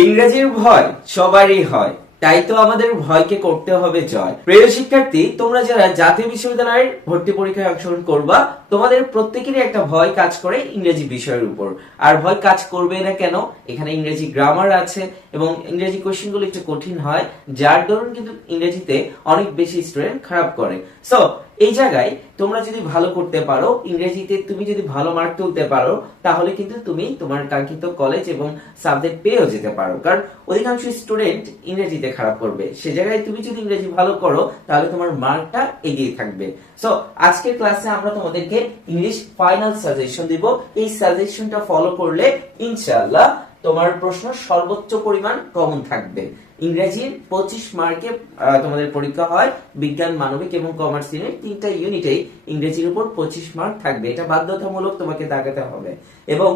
ইংরেজির ভয় সবারই হয়। তাই তো আমাদের ভয়কে করতে হবে জয়। প্রিয় শিক্ষার্থী, তোমরা যারা জাতীয় বিশ্ববিদ্যালয়ের ভর্তি পরীক্ষায় অংশগ্রহণ করবা, তোমাদের প্রত্যেকেরই একটা ভয় কাজ করে ইংরেজি বিষয়ের উপর। আর ভয় কাজ করবে না কেন? এখানে ইংরেজি গ্রামার আছে এবং ইংরেজি কোশ্চেনগুলো একটু কঠিন হয়, যার দরুন কিন্তু ইংরেজিতে অনেক বেশি স্টুডেন্ট খারাপ করে। সো এই জায়গায় তোমরা যদি ভালো করতে পারো, ইংরেজিতে তুমি যদি ভালো মার্ক তুলতে পারো, তাহলে কিন্তু তুমি তোমার কাঙ্ক্ষিত কলেজ এবং সাবজেক্ট পেয়েও যেতে পারো। কারণ অধিকাংশ স্টুডেন্ট ইংরেজিতে খারাপ করবে। সে জায়গায় তুমি যদি ইংরেজি ভালো করো, তাহলে তোমার মার্কটা এগিয়ে থাকবে। সো আজকের ক্লাসে আমরা তোমাদেরকে ইংলিশ ফাইনাল সাজেশন দিব। এই সাজেশনটা ফলো করলে, ইনশাআল্লাহ তোমার প্রশ্ন সর্বোচ্চ পরিমাণ কমন থাকবে। ইংরেজির পঁচিশ মার্কে তোমাদের পরীক্ষা হয় বিজ্ঞান, মানবিক এবং কমার্স ইউনিট তিনটা ইউনিটেই ইংরেজির উপর পঁচিশ মার্ক থাকবে। এটা বাধ্যতামূলক তোমাকে দাগাতে হবে। এবং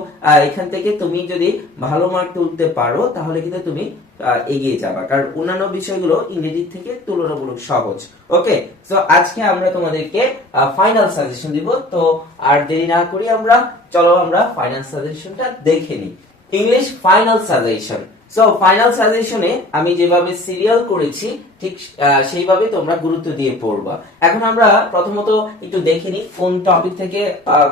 এখান থেকে তুমি যদি ভালো মার্ক তুলতে পারো, তাহলে কিন্তু তুমি এগিয়ে যাবা। কারণ অন্যান্য বিষয়গুলো ইংরেজির থেকে তুলনামূলক সহজ। ওকে তো আজকে আমরা তোমাদেরকে ফাইনাল সাজেশন দিব। তো, আর দেরি না করি আমরা, চলো আমরা ফাইনাল সাজেশনটা দেখে নিই। English final suggestion so final সাজেশনে আমি যেভাবে সিরিয়াল করেছি, ঠিক সেইভাবে তোমরা গুরুত্ব দিয়ে পড়বা। এখন আমরা প্রথমত একটু দেখে নিই কোন টপিক থেকে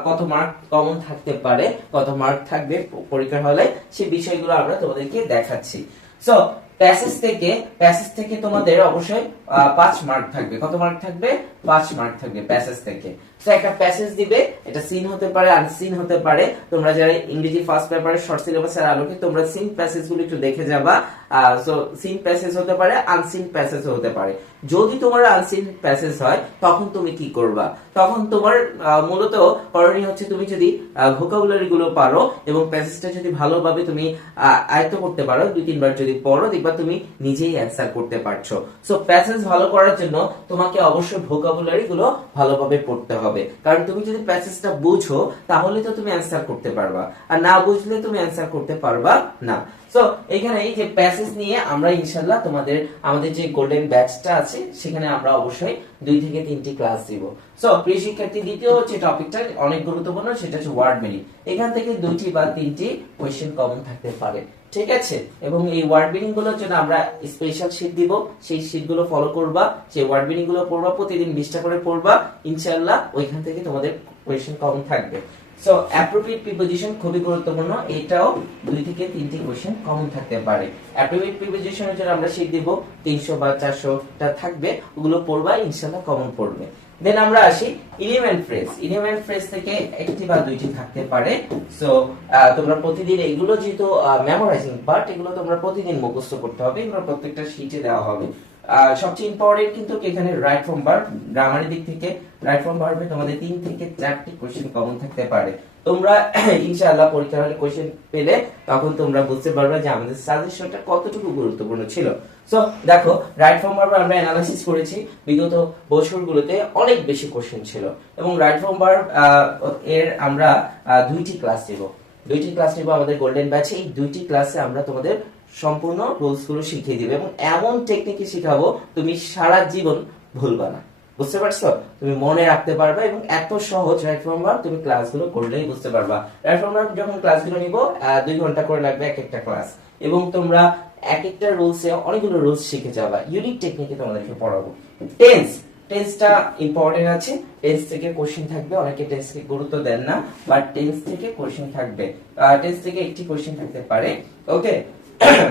কত মার্ক কমন থাকতে পারে, কত মার্ক থাকবে পরীক্ষার হলে, সেই বিষয়গুলো আমরা তোমাদেরকে দেখাচ্ছি। সো প্যাসেজ থেকে প্যাসেজ থেকে তোমাদের অবশ্যই পাঁচ মার্ক থাকবে। কত মার্ক থাকবে? পাঁচ মার্ক থাকবে প্যাসেজ থেকে। তো একটা প্যাসেজ দিবে, এটা সিন হতে পারে আনসিন হতে পারে। তোমরা যারা ইংরেজি ফার্স্ট পেপারে শর্ট সিলেবাসের আলোকে, তোমরা সিন প্যাসেজগুলো একটু দেখে যাবা। সিন প্যাসেজ হতে পারে আনসিন প্যাসেজ হতে পারে। যদি তোমার আনসিন প্যাসেজ হয়, তখন তুমি কি করবা? তখন তোমার মূলত করণীয় হচ্ছে তুমি যদি ভোকাবুলারি গুলো পারো এবং প্যাসেজটা যদি ভালোভাবে তুমি আয়ত্ত করতে পারো, দুই, তিনবার যদি পড়ো, দেখবা তুমি নিজেই অ্যান্সার করতে পারছ। সো প্যাসেজ ভালো করার জন্য তোমাকে অবশ্যই ভোকাবুলারি গুলো ভালোভাবে পড়তে হবে। কারণ তুমি যদি প্যাসেজটা বুঝো, তাহলে তো তুমি অ্যান্সার করতে পারবা। আর না বুঝলে তুমি অ্যান্সার করতে পারবা না। সো এখানে এই যে প্যাসেজ নিয়ে আমরা ইনশাল্লাহ তোমাদের আমাদের যে গোল্ডেন ব্যাচটা আছে, সেখানে আমরা অবশ্যই দুই থেকে তিনটি ক্লাস দিব। সো প্রিয় শিক্ষার্থী, দ্বিতীয় যে টপিকটা অনেক গুরুত্বপূর্ণ, সেটা হচ্ছে ওয়ার্ড মিনিং এখান থেকে দুইটি বা তিনটি কোয়েশ্চেন কমন থাকতে পারে। ঠিক আছে? এবং এই ওয়ার্ড মিনিংগুলোর জন্য আমরা স্পেশাল শীট দিব। সেই শীটগুলো ফলো করবা, সেই ওয়ার্ড মিনিংগুলো পড়বা, প্রতিদিন বিশটা করে পড়বা। ইনশাআল্লাহ ওইখান থেকে তোমাদের কোয়েশ্চেন কমন থাকবে। সো অ্যাপ্রোপ্রিয়েট প্রিপোজিশন খুবই গুরুত্বপূর্ণ। এটাও দুই থেকে তিনটি কোশ্চেন কমন থাকতে পারে। অ্যাপ্রোপ্রিয়েট প্রিপোজিশনের জন্য আমরা শীট দিব, তিনশো বা চারশোটা থাকবে। ওগুলো পড়বা, ইনশাআল্লাহ কমন পড়বে। দেন আমরা আসি ইলিমেন্ট ফ্রেজ ইলিমেন্ট ফ্রেজ থেকে একটি বা দুইটি থাকতে পারে। সো তোমরা প্রতিদিন এগুলো যেহেতু মেমোরাইজিং পার্ট এগুলো তোমরা প্রতিদিন মুখস্থ করতে হবে। এগুলো প্রত্যেকটা শীটে দেওয়া হবে। সবচেয়ে ইম্পর্টেন্ট কিন্তু এখানে রাইট ফ্রম ভার্ব গ্রামারের দিক থেকে রাইট ফ্রম ভার্বে তোমাদের তিন থেকে চারটি কোশ্চেন কমন থাকতে পারে। তোমরা ইনশাআল্লাহ পরীক্ষা হলে কোশ্চেন পেলে তখন তোমরা বুঝতে পারবে যে আমাদের সাজেশনটা কতটুকু গুরুত্বপূর্ণ ছিল। সো দেখো রাইট ফ্রম ভার্ব আমরা অ্যানালাইসিস করেছি। বিগত বছরগুলোতে অনেক বেশি কোশ্চেন ছিল। এবং রাইট ফ্রম ভার্ব এর আমরা দুইটি ক্লাস দেব দুইটি ক্লাস নেব আমাদের গোল্ডেন ব্যাচে এই দুইটি ক্লাসে আমরা তোমাদের সম্পূর্ণ রুলসগুলো শিখিয়ে দিবে এবং এমন টেকনিকে শিখাবো তুমি সারা জীবন ভুলবা না। বুঝতে পারছ? তুমি মনে রাখতে পারবে এবং এত সহজ রাইট ফ্রম ভার্ব তুমি ক্লাসগুলো করলেই বুঝতে পারবা। রাইট ফ্রম যখন ক্লাসগুলো নিব দুই ঘণ্টা করে লাগবে এক একটা ক্লাস এবং তোমরা এক একটা রুলসে অনেকগুলো রুলস শিখে যাবা। ইউনিক টেকনিকে তোমাদেরকে পড়াবো। টেন্স টেন্সটা ইম্পর্টেন্ট আছে। টেন্স থেকে কোশ্চেন থাকবে। অনেকে টেন্সকে গুরুত্ব দেন না বাট টেন্স থেকে কোশ্চেন থাকবে। টেন্স থেকে একটি কোশ্চেন থাকতে পারে। Okay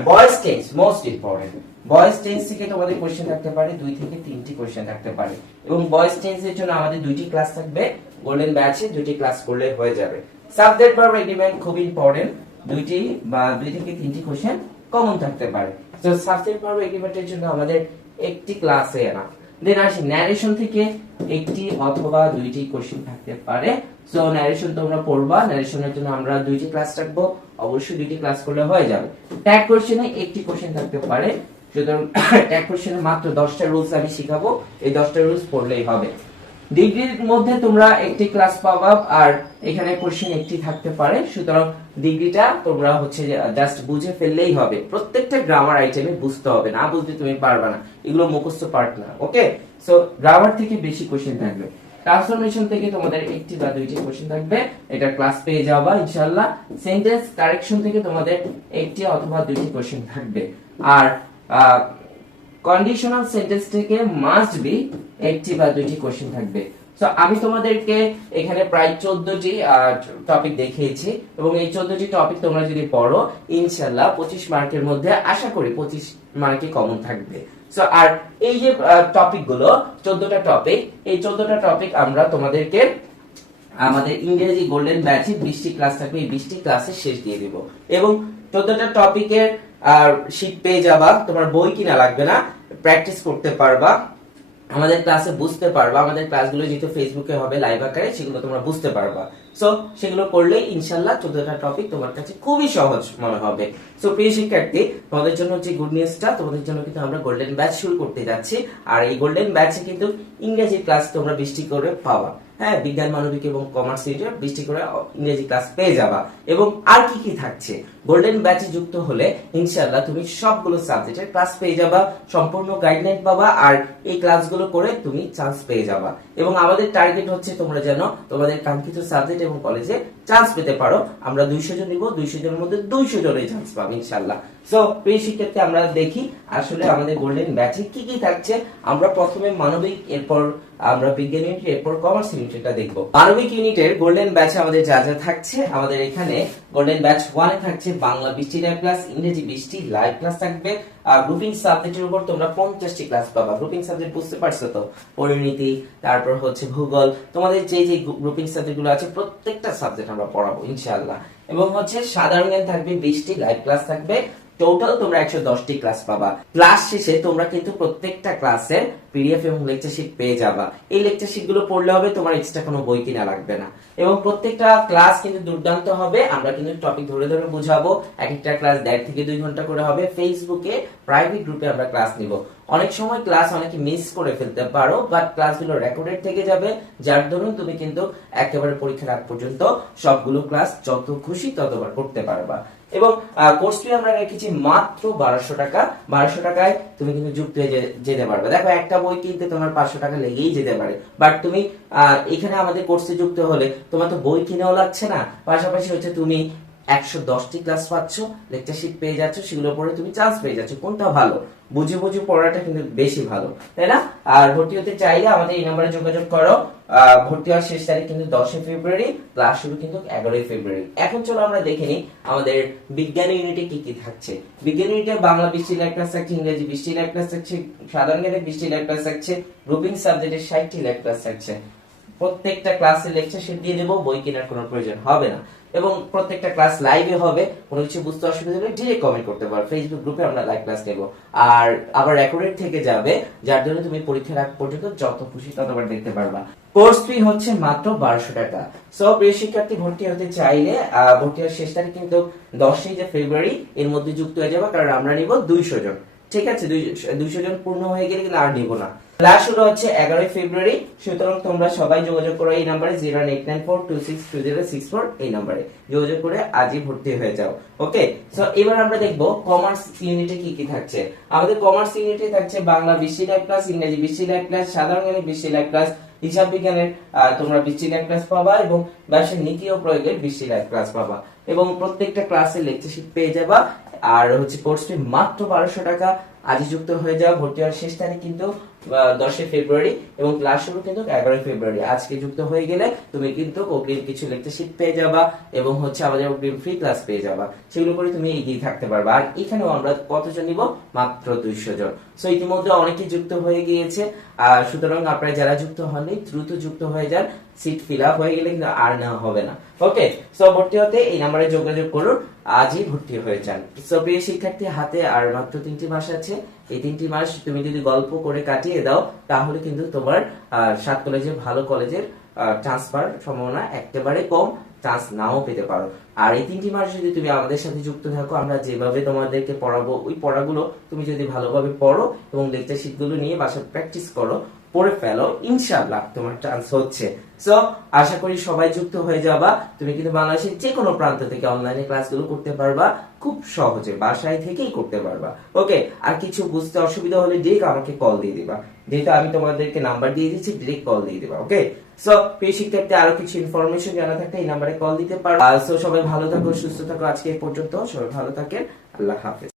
voice tense most important voice tense থেকে তোমাদের কোশ্চেন থাকতে পারে, দুই থেকে তিনটি কোশ্চেন থাকতে পারে। এবং ভয়েস টেন্সের জন্য আমাদের দুইটি ক্লাস থাকবে গোল্ডেন ব্যাচে দুইটি ক্লাস করলে হয়ে যাবে। সাবজেক্ট ভার্ব এগ্রিমেন্ট খুব ইম্পর্টেন্ট দুইটি বা দুই থেকে তিনটি কোশ্চেন কমন থাকতে পারে। তো সাবজেক্ট ভার্ব এগ্রিমেন্টের জন্য আমাদের একটি ক্লাসে না দেন আসি ন্যারেশন থেকে একটি অথবা দুইটি কোশ্চেন থাকতে পারে। সো ন্যারেশন তোমরা পড়বা ন্যারেশনের জন্য আমরা দুইটি ক্লাস রাখব, অবশ্যই দুইটি ক্লাস করলে হয়ে যাবে। ট্যাগ কোশ্চেনে একটি কোশ্চেন থাকতে পারে, সুতরাং ট্যাগ কোশ্চেনে মাত্র দশটা রুলস আমি শিখাবো, এই দশটা রুলস পড়লেই হবে। ডিগ্রির মধ্যে তোমরা একটি ক্লাস পাবা আর এখানে কোশ্চেন একটি থাকতে পারে। সুতরাং ডিগ্রিটা তোমরা হচ্ছে জাস্ট বুঝে ফেললেই হবে। প্রত্যেকটা গ্রামার আইটেমে বুঝতে হবে। না বুঝলে তুমি পারবে না। এগুলো মুখস্থ পার্ট না ওকে সো গ্রামার থেকে বেশি কোশ্চেন থাকবে। ট্রান্সফরমেশন থেকে তোমাদের একটি বা দুইটি কোশ্চেন থাকবে। এটা ক্লাস পেয়ে যাবা, ইনশাআল্লাহ। সেন্টেন্স কারেকশন থেকে তোমাদের একটি অথবা দুইটি কোশ্চেন থাকবে। আর কন্ডিশনাল সেন্টেন্স থেকে মাস্ট বি একটি বা দুইটি কোশ্চেন থাকবে। তো আমি তোমাদেরকে এখানে প্রায় চোদ্দটি টপিক দেখিয়েছি এবং এই চোদ্দটি টপিক তোমরা যদি পড়ো ইনশাল্লাহ পঁচিশ মার্কের মধ্যে আশা করি পঁচিশ মার্কে কমন থাকবে। সো আর এই যে টপিকগুলো, চোদ্দটা টপিক এই চোদ্দটা টপিক আমরা তোমাদেরকে আমাদের ইংরেজি গোল্ডেন ব্যাচে বিশটি ক্লাস থাকবে, এই বিশটি ক্লাসে শেষ দিয়ে দিব। এবং চোদ্দটা টপিকের আর শীট পেয়ে যাবা, তোমার বই কিনা লাগবে না প্র্যাকটিস করতে পারবা, আমাদের ক্লাসে বুঝতে পারবা, আমাদের ক্লাসগুলো যেহেতু ফেসবুকে হবে লাইভ আকারে, সেগুলো তোমরা বুঝতে পারবা। সো সেগুলো করলে ইনশাল্লাহ চোদ্দটা টপিক তোমার কাছে খুবই সহজ মনে হবে। সো প্রিয় শিক্ষার্থী, তোমাদের জন্য যে গুড নিউজটা তোমাদের জন্য কিন্তু আমরা গোল্ডেন ব্যাচ শুরু করতে যাচ্ছি। আর এই গোল্ডেন ব্যাচে কিন্তু ইংরেজি ক্লাস তোমরা বৃষ্টি করে পাওয়া হ্যাঁ বিজ্ঞান, মানবিক এবং কমার্স ইউনিটের বৃষ্টি করে ইংরেজি ক্লাস পেয়ে যাবা। এবং আর কি কি থাকছে? গোল্ডেন ব্যাচে যুক্ত হলে ইনশাআল্লাহ তুমি সবগুলো সাবজেক্টের ক্লাস পেয়ে যাবা, সম্পূর্ণ গাইডলাইন পাবা আর এই ক্লাসগুলো করে তুমি চান্স পেয়ে যাবা। এবং আমাদের টার্গেট হচ্ছে তোমরা যেন তোমাদের কাঙ্ক্ষিত সাবজেক্ট এবং কলেজে চান্স পেতে পারো। আমরা দুইশো জন নিব, দুইশো জনের মধ্যে দুইশো জনের চান্স পাবো ইনশাআল্লাহ। সো প্রিয় শিক্ষার্থী, আমরা দেখি আসলে আমাদের গোল্ডেন ব্যাচে কি কি থাকছে। আমরা প্রথমে মানবিক, এরপর আমরা বিজ্ঞান ইউনিট এরপর কমার্স ইউনিটটা দেখব। মানবিক ইউনিটের গোল্ডেন ব্যাচে আমাদের যা যা থাকছে, আমাদের এখানে গোল্ডেন ব্যাচ ওয়ানে থাকছে বাংলা বৃষ্টি লাইভ ক্লাস ইংরেজি বৃষ্টি লাইভ ক্লাস থাকবে। আর গ্রুপিং সাবজেক্টের উপর তোমরা পঞ্চাশটি ক্লাস পাবা। গ্রুপিং সাবজেক্ট বুঝতে পারছ তো? পরিণীতি, তারপর হচ্ছে ভূগোল। তোমাদের যে যে গ্রুপিং সাবজেক্টগুলো আছে, প্রত্যেকটা সাবজেক্ট আমরা পড়াবো, ইনশাআল্লাহ। এবং হচ্ছে সাধারণ জ্ঞান থাকবে বিশটি লাইভ ক্লাস থাকবে। টোটাল তোমরা একশো দশটি ক্লাস পাবা। ক্লাস শেষে তোমরা কিন্তু প্রত্যেকটা ক্লাসের পিডিএফ এবং লেকচার শিট পেয়ে যাবা। এই লেকচার শিটগুলো পড়লে হবে তোমার এক্সট্রা কোনো বই কিনা লাগবে না। এবং প্রত্যেকটা ক্লাস কিন্তু দুর্দান্ত হবে। আমরা কিন্তু টপিক ধরে ধরে বুঝাবো। এক একটা ক্লাস দেড় থেকে দুই ঘণ্টা করে হবে। ফেসবুকে প্রাইভেট গ্রুপে আমরা ক্লাস নিব। অনেক সময় ক্লাস অনেকে মিস করে ফেলতে পারো বাট ক্লাসগুলো রেকর্ডেড থেকে যাবে। যার দরুন তুমি কিন্তু একেবারে পরীক্ষার আগ পর্যন্ত সবগুলো ক্লাস যত খুশি ততবার করতে পারবা। এবং কোর্স আমরা রেখেছি মাত্র বারোশো টাকা। বারোশো টাকায় তুমি কিন্তু যুক্ত হয়ে যেতে পারবে। দেখো, একটা বই কিনতে তোমার পাঁচশো টাকা লেগেই যেতে পারে। বাট তুমি এখানে আমাদের কোর্সে যুক্ত হলে তোমার তো বই কিনেও লাগছে না। পাশাপাশি হচ্ছে তুমি একশো দশটি ক্লাস পাচ্ছ লেকচার শিট পেয়ে যাচ্ছ সেগুলো পড়ে তুমি চান্স পেয়ে যাচ্ছ। কোনটা ভালো? বুঝে বুঝে পড়াটা কিন্তু বেশি ভালো, তাই না? আর ভর্তি হতে চাইলে আমাদের এই নাম্বারে যোগাযোগ করো। ভর্তি হওয়ার শেষ তারিখ কিন্তু দশই ফেব্রুয়ারি, ক্লাস শুরু কিন্তু এগারোই ফেব্রুয়ারি। এখন চলো আমরা দেখে নিই আমাদের বিজ্ঞান ইউনিটে কি কি থাকছে। বিজ্ঞান ইউনিটে বাংলা বৃষ্টি লাইভ ক্লাস থাকছে, ইংরেজি বৃষ্টি লাইভ ক্লাস থাকছে, সাধারণ জ্ঞানের বৃষ্টি লাইভ ক্লাস থাকছে গ্রুপিং সাবজেক্টের ষাটটি লাইভ ক্লাস থাকছে। প্রত্যেকটা ক্লাসে লেকচার শিট দিয়ে দেবো, বই কেনার কোনো প্রয়োজন হবে না। এবং প্রত্যেকটা ক্লাস লাইভে হবে। কোনো কিছু বুঝতে অসুবিধা হলে ডিরেক্ট কমেন্ট করতে পারো। ফেসবুক গ্রুপে আমরা লাইভ ক্লাস নেব। আর আবার রেকর্ডেড থেকে যাবে, যার জন্য তুমি পরীক্ষার আগ পর্যন্ত যত খুশি ততবার দেখতে পারবা। কোর্স ফি হচ্ছে মাত্র বারোশো টাকা। সো প্রিয় শিক্ষার্থী, ভর্তি হতে চাইলে ভর্তি হওয়ার শেষ তারিখ কিন্তু দশই যে ফেব্রুয়ারি এর মধ্যে যুক্ত হয়ে যাবে, কারণ আমরা নিব দুইশো জন। ঠিক আছে? দুইশো জন পূর্ণ হয়ে গেলে কিন্তু আর নিব না। ক্লাস শুরু হচ্ছে এগারোই ফেব্রুয়ারি সুতরাং তোমরা সবাই যোগাযোগ করো এই নাম্বারে zero eight nine four two six two zero six four এই নাম্বারে যোগাযোগ করে আজই ভর্তি হয়ে যাও ওকে সো এবার আমরা দেখব কমার্স ইউনিটে কি কি থাকছে। আমাদের কমার্স ইউনিটে থাকছে বাংলা বৃষ্টি লাইভ ক্লাস ইংরেজি লাইভ ক্লাস সাধারণ লাইভ ক্লাস হিসাব বিজ্ঞানের তোমরা লাইভ ক্লাস পাবা এবং ব্যবসায় নীতি ও প্রয়োগের বৃষ্টি লাইভ ক্লাস পাবা। এবং প্রত্যেকটা ক্লাসে লেকচার শিট পেয়ে যাবা। আর হচ্ছে কোর্সটি মাত্র বারোশো টাকা। আজই যুক্ত হয়ে যাও, ভর্তি হওয়ার শেষ তারিখ কিন্তু দশই ফেব্রুয়ারি এবং ক্লাস শুরু কিন্তু এগারোই ফেব্রুয়ারি। আজকে যুক্ত হয়ে গেলে তুমি কিন্তু অগ্রিম কিছু শিট পেয়ে যাবা এবং হচ্ছে আমাদের অগ্রিম ফ্রি ক্লাস পেয়ে যাবা। সেগুলো করে তুমি এগিয়ে থাকতে পারবা। আর এখানেও আমরা কতজন নিব? মাত্র দুইশো জন। সো ইতিমধ্যে অনেকেই যুক্ত হয়ে গিয়েছে। আর সুতরাং আপনারা যারা যুক্ত হননি, দ্রুত যুক্ত হয়ে যান। সিট ফিল আপ হয়ে গেলে কিন্তু আর নেওয়া হবে না। ওকে সো ভর্তি হতে এই নাম্বারে যোগাযোগ করুন। আজই ভর্তি হয়ে যান। সো প্রিয় শিক্ষার্থী, হাতে আর মাত্র তিনটি মাস আছে। এই তিনটি মাস তুমি যদি গল্প করে কাটিয়ে দাও, তাহলে কিন্তু তোমার সাত কলেজে ভালো কলেজের ট্রান্সফার সম্ভাবনা একেবারে কম চান্স নাও পেতে পারো। আর এই তিনটি মাস যদি তুমি আমাদের সাথে যুক্ত থাকো, আমরা যেভাবে তোমাদেরকে পড়াবো, ওই পড়াগুলো তুমি যদি ভালোভাবে পড়ো এবং লেকচার শিটগুলো নিয়ে বাসায় প্র্যাকটিস করো পড়ে ফেলো, ইনশাআল্লাহ তোমার চান্স হচ্ছে। সো আশা করি সবাই যুক্ত হয়ে যাবা। তুমি কিন্তু বাংলাদেশের যে কোনো প্রান্ত থেকে অনলাইনে ক্লাসগুলো করতে পারবা। খুব সহজে বাসায় থেকেই করতে পারবা। ওকে আর কিছু বুঝতে অসুবিধা হলে ডিরেক্ট আমাকে কল দিয়ে দিবা। যেহেতু আমি তোমাদেরকে নাম্বার দিয়ে দিচ্ছি ডিরেক্ট কল দিয়ে দিবা ওকে সো প্রিয় শিক্ষার্থী, আরও কিছু ইনফরমেশন জানা থাকলে এই নাম্বারে কল দিতে পারো। সো সবাই ভালো থাকো, সুস্থ থাকো। আজকে পর্যন্ত সবাই ভালো থাকেন। আল্লাহ হাফেজ।